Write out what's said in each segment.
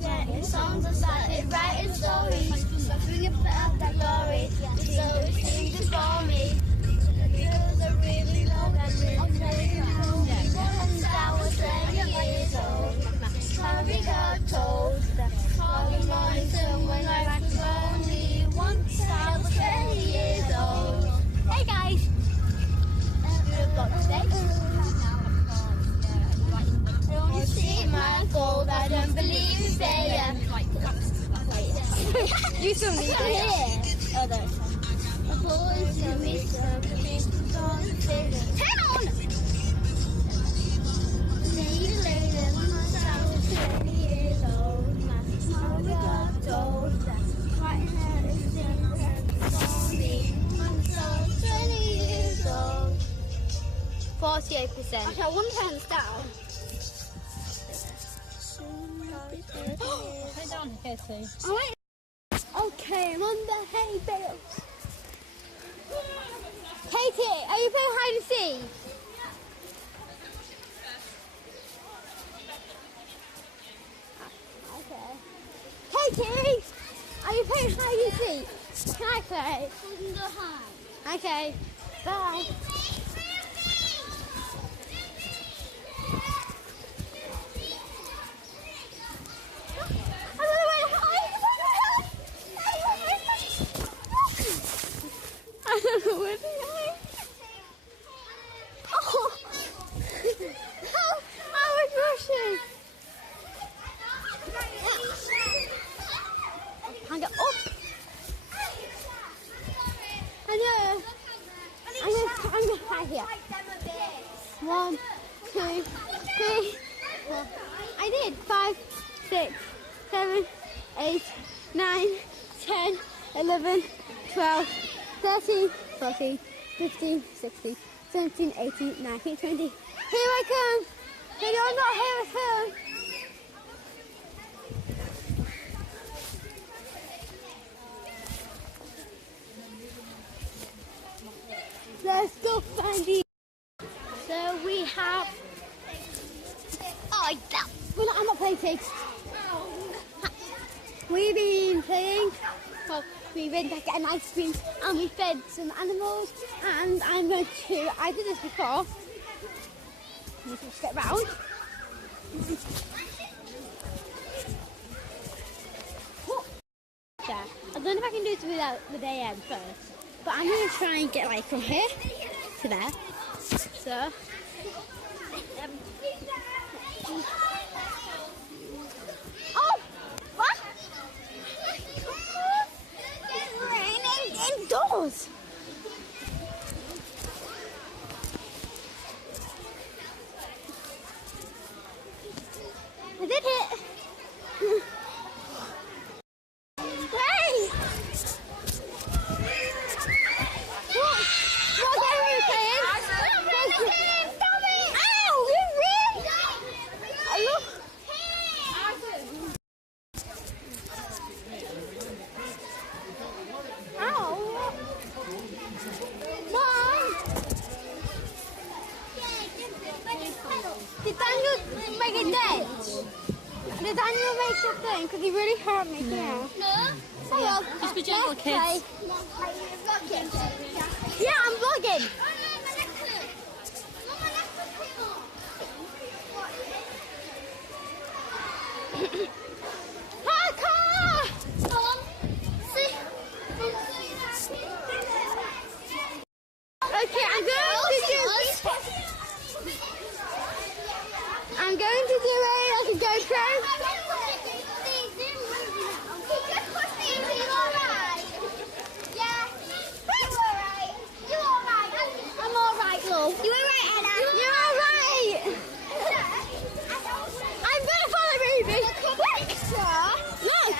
Writing songs and started writing stories, bringing about that glory. It's always seemed before me. It was a really long and really once I was 20 years old. Sorry God told that all the morning sun when life was lonely. Once I was 20 years old. Hey guys! Good vlog today. I only see my gold, I don't believe in failure. You still need it. Oh, no. Turn on! Later, once I was 20 years old, my mother got told that writing had a thing for me. Once I was 20 years old. 48%. Okay, I want to turn this down. Put it down here too. Okay, I'm on the hay bales. Katie, are you playing hide and seek? Okay. Katie, are you playing hide and seek? Can I play? We can go hide. Okay, bye. I don't know where they are. Oh! I was rushing. Hang it up. I know. I'm going to hide here. 1, 2, 3, 4. I did 5, 6, 7, 8, 9, 10, 11, 12. 13, 14, 15, 16, 17, 18, 19, 20. Here I come. Hey, no, I'm not here at home. Let's go find these. So we have... Oh, I'm not playing pigs. We've been playing... Well, we went to get an ice cream and we fed some animals, and I'm going to, I did this before, let's just get round. Yeah, I don't know if I can do this without the day end first, but I'm going to try and get like from here to there, so. Oh! What? Indoors. I did it. Hey! What game are you playing? Ow! You really? Look. Ow! Mom! Did Daniel make it dead? Did Daniel make the thing? Because he really hurt me now. No. Oh well. Just be gentle, kids. Yeah, I'm vlogging. Okay, I'm going to do a GoPro. I'm alright, love. You alright, Anna? You're alright. I'm gonna follow Ruby. Look.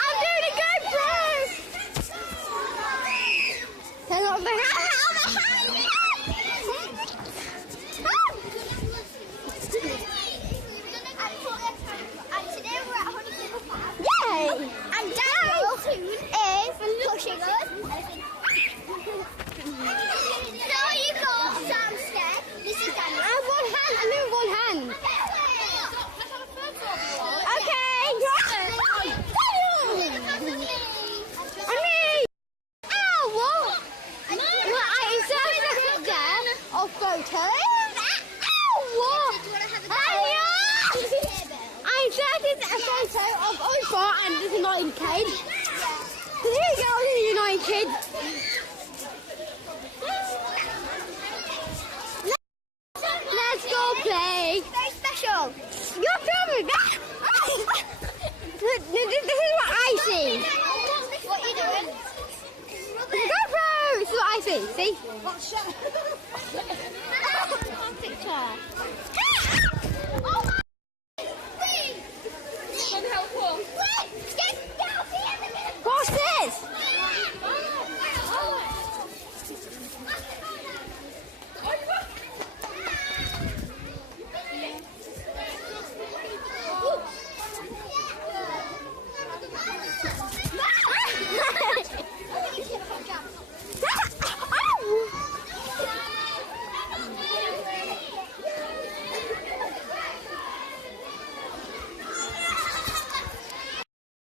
I'm doing a GoPro. Turn on the Yay! And Daniel is pushing us. So you got photo. What? I started a photo of Oprah and this annoying kid. Here you go, this annoying kid. Let's go play. Very special. You're filming that. This is what I see. What are you doing? GoPro. This is what I see. See? Picture. What's this?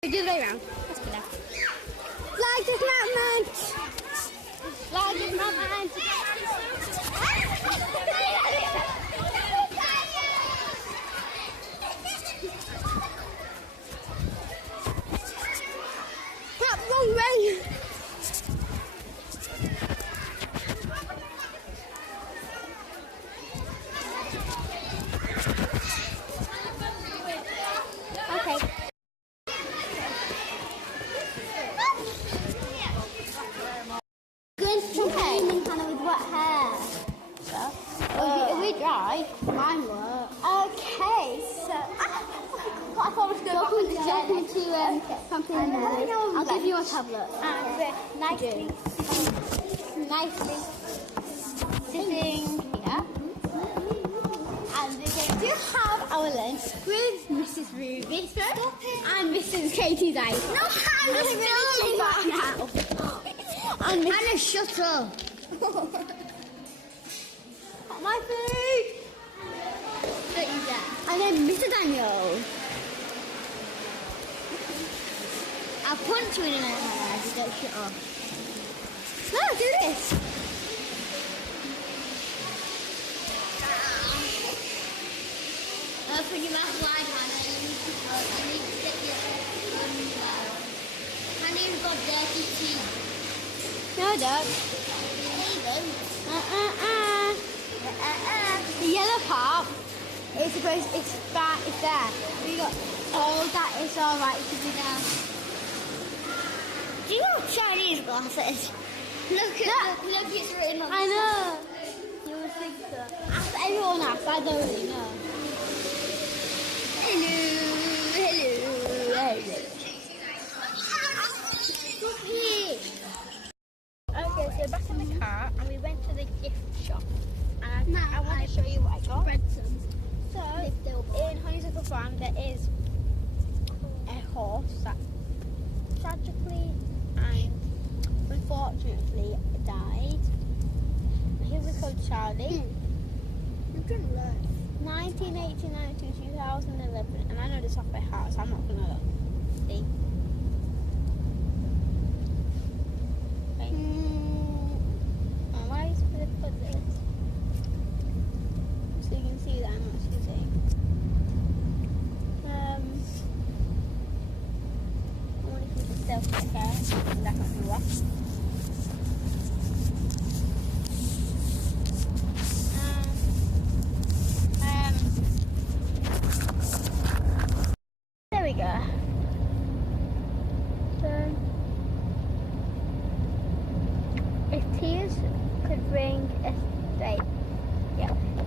Do the way around. Like this mountain. Like this mountain. That wrong way. Okay. Hannah with wet hair. If we dry, mine will. Okay, so I thought it was going to welcome to something. I'll give you a tablet. Nicely sitting here. And we're going to have our lunch with Mrs. Ruby and Mrs. Katie's eyes. No, Hannah's filming now. And Hannah, shut up. My food. And then Mr. Daniel. I'll punch you in a minute, Hannah, if you don't shut up. No, do this. Open your mouth wide, Hannah. I need to get your Hannah, you've got dirty teeth. No, I don't. The yellow part is supposed it's there. We got all that is alright to do now. Do you have Chinese glasses? Look, it's written on I know. You would think so. Ask everyone else, I don't really know. Hello. Okay, so back in the car and we went to the gift shop and I want to show you what I got. So in Honeysuckle Farm there is a horse that tragically and unfortunately died. He was called Charlie. 1989 to 2011, and I know this off by heart, so I'm not gonna look. See? Why is it put this? So you can see that I'm actually saying. I want to keep it self-care, and that can't do that. There we go. So, if tears could bring a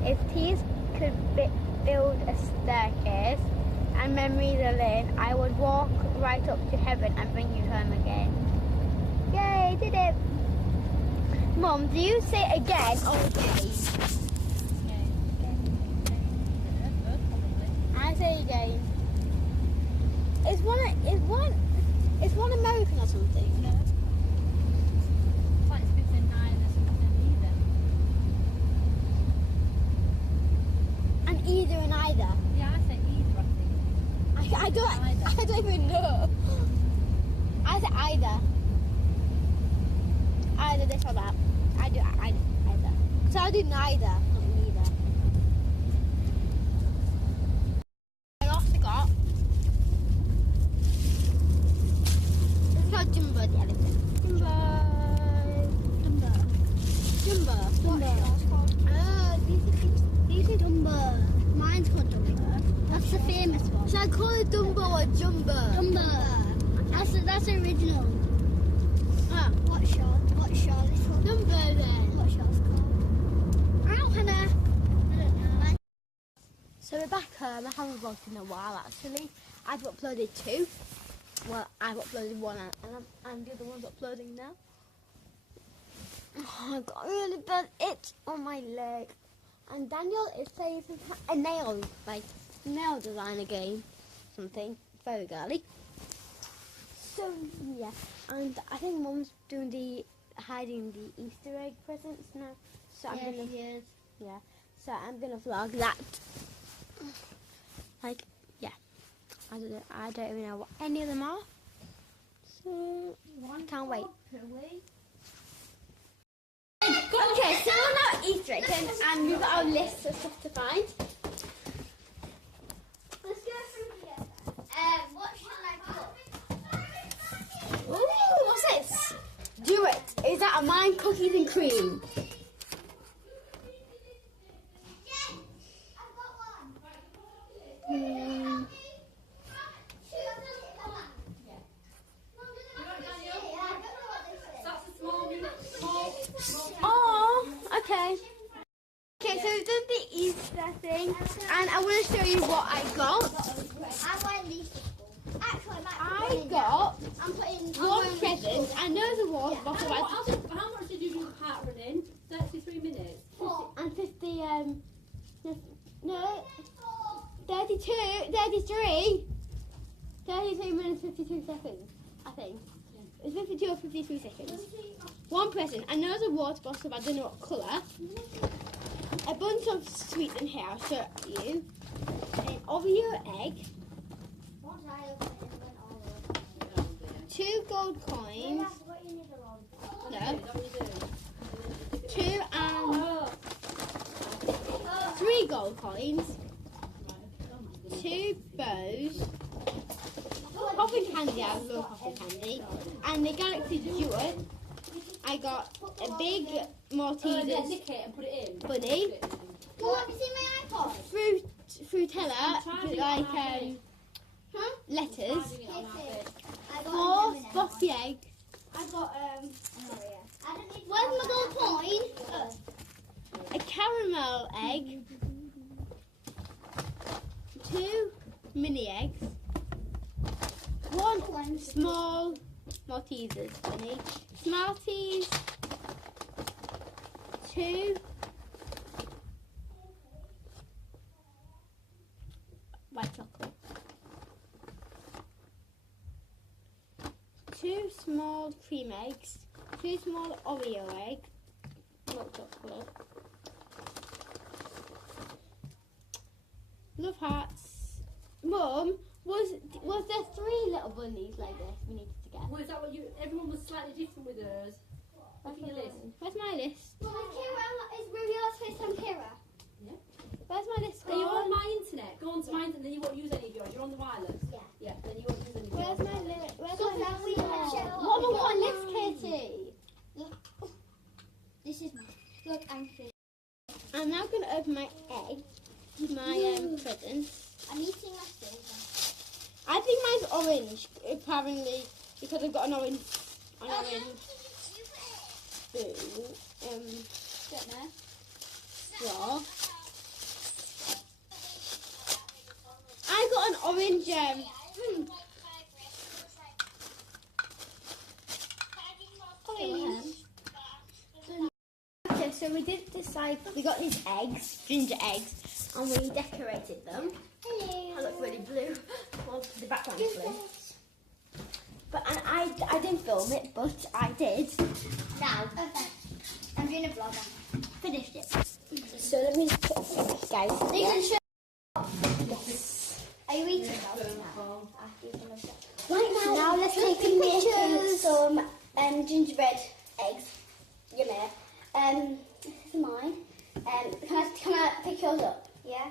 if tears could build a staircase and memories a lane, I would walk right up to heaven and bring you home again. Yay, did it! Mum, do you say again or again? I say again. Is one American or something? No. Quite between 9 or something either. And either and either. Yeah, I say either, I think. I don't even know. I say either. Either this or that. I do either. So I do neither. Not neither. I also got. It's called Jumbo the elephant. Jumbo. These are Dumbo. Mine's called Dumbo. That's the famous one. Should I call it Dumbo or Jumbo? Dumbo. That's the original. Ah. What Charlotte called? Dumbo then. What Charlotte's called? Ow, Hannah. I don't know. So we're back home. I haven't vlogged in a while actually. I've uploaded 2. Well, I've uploaded 1 and the other one's uploading now. Oh, I've got a really bad itch on my leg. And Daniel is playing a nail designer game. Something very girly. So yeah, and I think Mum's doing hiding the Easter egg presents now. So I'm gonna so I'm gonna vlog that. Like I don't even know what any of them are. So can't wait. Okay, so we're now Easter eggs and we've got our list of stuff to find. Let's go through here. What should I put? Ooh, what's this? Do it. Is that a mine cookies and cream? Yes, I've got one. Oh, okay. Okay, so we've done the Easter thing, and I want to show you what I got. I want these. Actually, I got I'm putting one present. I know the water bottle. How much did you do the part running? 33 minutes. And 50, no, 32, 33. 33 minutes, 52 seconds, I think. It's 52 or 53 seconds. One present. I know the water bottle, but I don't know what colour. A bunch of sweets in here, I'll show you. An Oreo egg. 2 gold coins. No. 2 and 3 gold coins. 2 bows. Popping candy, I love popping candy. And the Galaxy Jewel. I got a big Maltesers Nick it and put it in. bunny. What? See my iPod? Fruitella, like letters. I got 4 Bossy eggs. I got where's my gold coin? A caramel egg. 2 mini eggs. 1 small Maltesers bunny. Smarties. 2 white chocolate. 2 small cream eggs. 2 small Oreo eggs. Milk chocolate. Love hearts. Mum, was there 3 little bunnies like this we needed to get? Well, is that what everyone was slightly different with hers? Look at your list. Where's my list? Is Ruby last face on Kira? Where's my list? Are you on my internet? Go on to my internet, then you won't use any of yours. You're on the wireless. Yeah. Yeah, then you won't use any of yours. Where's my list? Where's So my now we have list? to- What have I got on list, Katie? Look. This is mine. Look, I'm free. I'm now going to open my egg. My presents. I'm eating my silver. I think mine's orange, apparently, because I've got an orange spoon. Don't know. Straw. I got an orange. Okay, so we did decide. We got these eggs, ginger eggs, and we decorated them. Hello. I look really blue. Well, the background's blue. But and I didn't film it, but I did. Now, I'm doing a vlog. Finished it. So let me put guys. Yes. Are you eating Now. Right now, let's take take pictures. some gingerbread eggs. Yummy. mine. Can I pick yours up? Yeah.